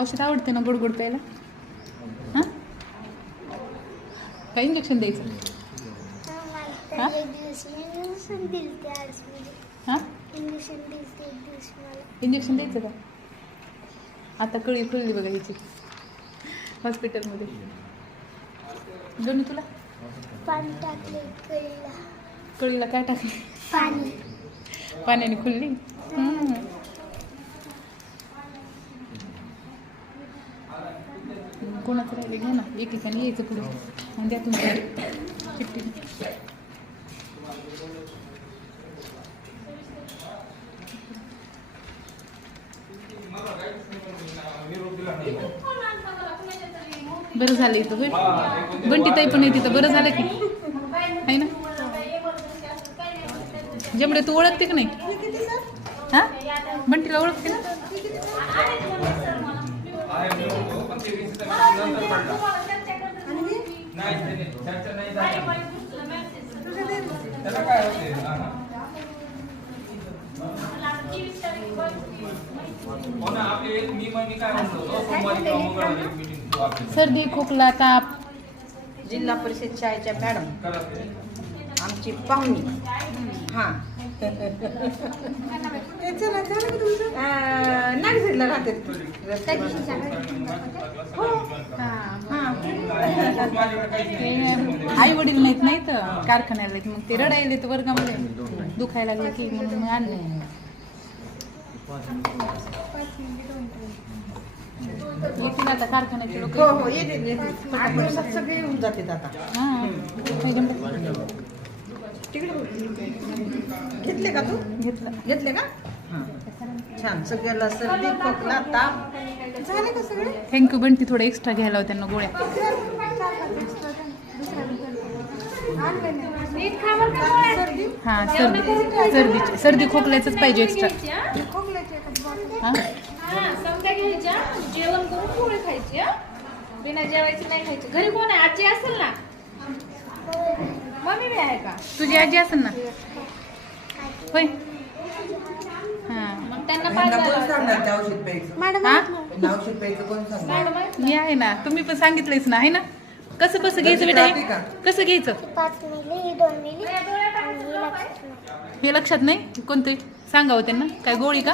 औषध आवडते ना गोड गोड प्यायला? हां काय इंजेक्शन द्यायचं? हां हां इंजेक्शन द्यायचं का? आता कळी खुलली बघा हिची हॉस्पिटलमध्ये. गणू तुला पाणी टाकले कळीला काय टाकले? पाणी. पाण्याने खुलली. कोणाचं राहिले घ्या ना, एक ठिकाणी यायचं पुढे आणि त्यातून चिठ्ठी. बरं झालं इथं होय. बंटी ताई पण आहे तिथं. बरं झालं की आहे ना. जमडे तू ओळखते की नाही? हां बंटीला ओळखते ना? सर्दी खोकला ताप. जिल्हा परिषद शाळेच्या मॅडम आमची पाहुणी. हां नागझीला राहते. आई वडील नाहीत कारखान्याला की मग ते रडायले तर वर्गामध्ये दुखायला लागलं की म्हणून आणले. येतील आता कारखान्याचे लोक. हो हो येते 8 दिवसात सगळे येऊन जातात आता. हां घेतले का तू? घेतले का? छान. सगळ्याला सर्दी खोकला ताप झाले का सगळे? थँक्यू बंटी. थोडं एक्स्ट्रा घ्यायला होत्या त्यांना गोळ्या. हां सर्दी खोकल्याचंच पाहिजे एक्स्ट्रा. हां समजा घ्यायच्या जेवण करून पोळी खायची. बिना जेवायची नाही खायची. घरी कोण आहे? आजी असेल ना? मम्मी बी आहे का? तुझी आजी असेल ना होय? हां मग त्यांना मी आहे ना. तुम्ही पण सांगितलंयच ना आहे ना. कसं कसं घ्यायचं बेटा? हे कसं घ्यायचं 5 मिली 2 मिली हे लक्षात नाही. कोणते सांगावं त्यांना? काय गोळी का?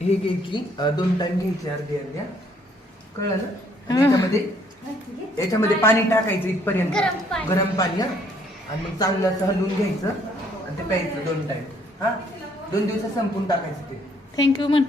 हे घ्यायची 2 टाइम घ्यायची अर्ध्या कळलं ना. याच्यामध्ये पाणी टाकायचं इथपर्यंत गरम पाणी. आणि मग चांगलं असं हलवून घ्यायचं आणि ते प्यायचं 2 टाइम. 2 दिवसात संपून टाकायचं ते. थँक्यू म्हण.